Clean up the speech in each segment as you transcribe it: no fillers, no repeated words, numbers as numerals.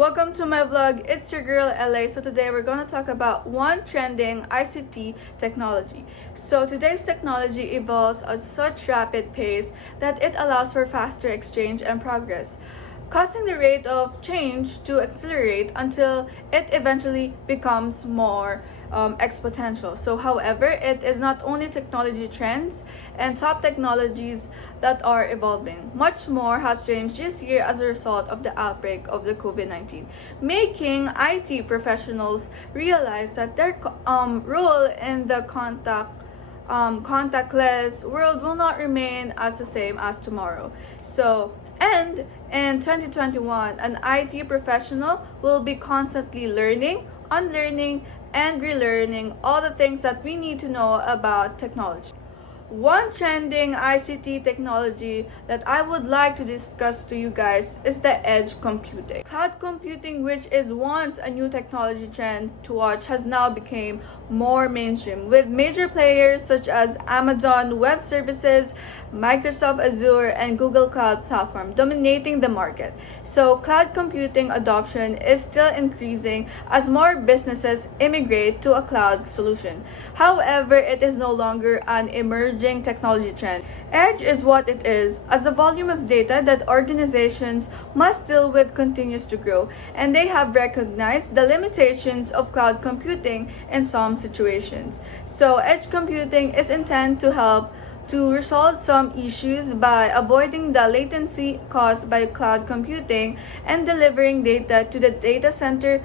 Welcome to my vlog. It's your girl LA. So today we're going to talk about one trending ICT technology. So today's technology evolves at such rapid pace that it allows for faster exchange and progress, causing the rate of change to accelerate until it eventually becomes more exponential. So however, it is not only technology trends and top technologies that are evolving. Much more has changed this year as a result of the outbreak of the COVID-19, making IT professionals realize that their role in the contactless world will not remain as the same as tomorrow. And in 2021, an IT professional will be constantly learning, unlearning, and relearning all the things that we need to know about technology. One trending ICT technology that I would like to discuss to you guys is the edge computing. Cloud computing, which is once a new technology trend to watch, has now become more mainstream, with major players such as Amazon Web Services, Microsoft Azure, and Google Cloud Platform dominating the market. So cloud computing adoption is still increasing as more businesses immigrate to a cloud solution. However, it is no longer an emerging technology trend. Edge is what it is, as the volume of data that organizations must deal with continues to grow, and they have recognized the limitations of cloud computing in some situations. So edge computing is intended to help to resolve some issues by avoiding the latency caused by cloud computing and delivering data to the data center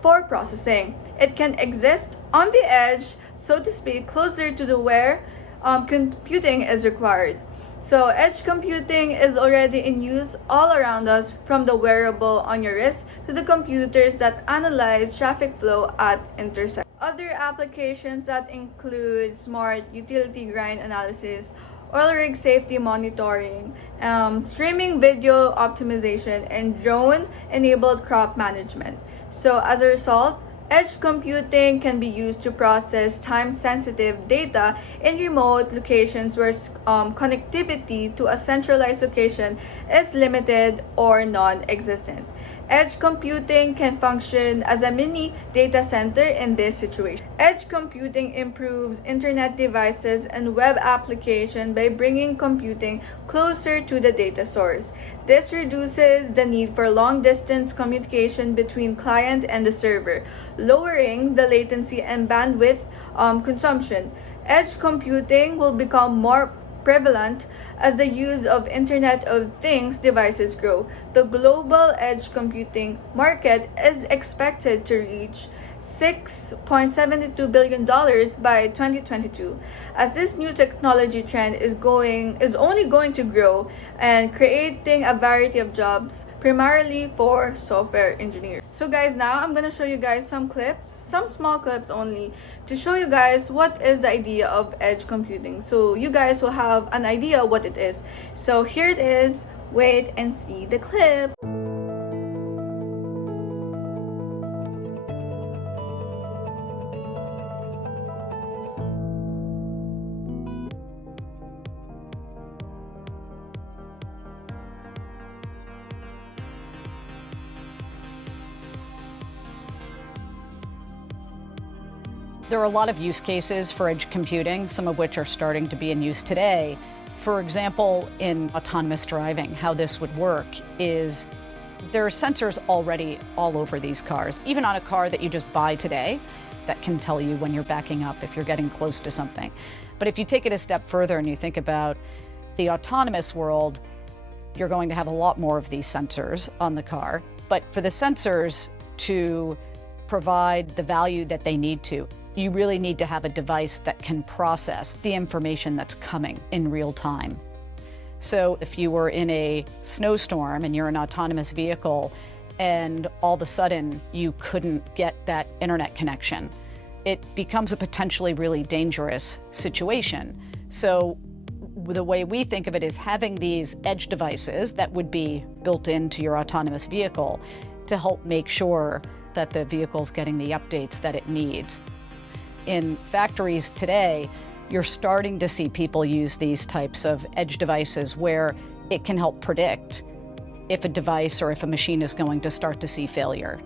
for processing. It can exist on the edge, so to speak, closer to the where computing is required. So edge computing is already in use all around us, from the wearable on your wrist to the computers that analyze traffic flow at intersections. Other applications that include smart utility grind analysis, oil rig safety monitoring, streaming video optimization, and drone-enabled crop management. So as a result, edge computing can be used to process time-sensitive data in remote locations where connectivity to a centralized location is limited or non-existent. Edge computing can function as a mini data center in this situation. Edge computing improves internet devices and web applications by bringing computing closer to the data source. This reduces the need for long-distance communication between client and the server, lowering the latency and bandwidth consumption. Edge computing will become more prevalent as the use of Internet of Things devices grow. The global edge computing market is expected to reach $6.72 billion by 2022, as this new technology trend is only going to grow and creating a variety of jobs, primarily for software engineers. So guys, now I'm gonna show you guys some clips, some small clips only, to show you guys what is the idea of edge computing, so you guys will have an idea what it is. So here it is. Wait and see the clip. There are a lot of use cases for edge computing, some of which are starting to be in use today. For example, in autonomous driving, how this would work is there are sensors already all over these cars, even on a car that you just buy today, that can tell you when you're backing up if you're getting close to something. But if you take it a step further and you think about the autonomous world, you're going to have a lot more of these sensors on the car. But for the sensors to provide the value that they need to, you really need to have a device that can process the information that's coming in real time. So if you were in a snowstorm and you're an autonomous vehicle and all of a sudden you couldn't get that internet connection, it becomes a potentially really dangerous situation. So the way we think of it is having these edge devices that would be built into your autonomous vehicle to help make sure that the vehicle's getting the updates that it needs. In factories today, you're starting to see people use these types of edge devices where it can help predict if a device or if a machine is going to start to see failure.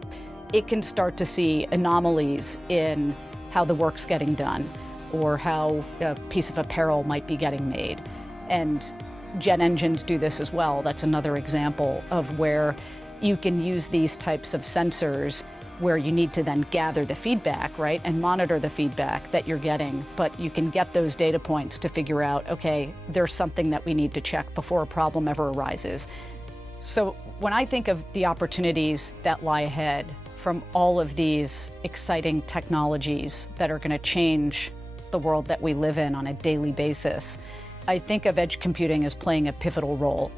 It can start to see anomalies in how the work's getting done or how a piece of apparel might be getting made. And jet engines do this as well. That's another example of where you can use these types of sensors where you need to then gather the feedback, right, and monitor the feedback that you're getting. But you can get those data points to figure out, okay, there's something that we need to check before a problem ever arises. So when I think of the opportunities that lie ahead from all of these exciting technologies that are going to change the world that we live in on a daily basis, I think of edge computing as playing a pivotal role.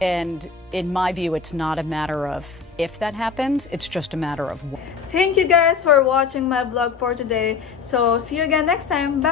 And in my view, it's not a matter of if that happens, it's just a matter of when. Thank you guys for watching my vlog for today. So see you again next time. Bye!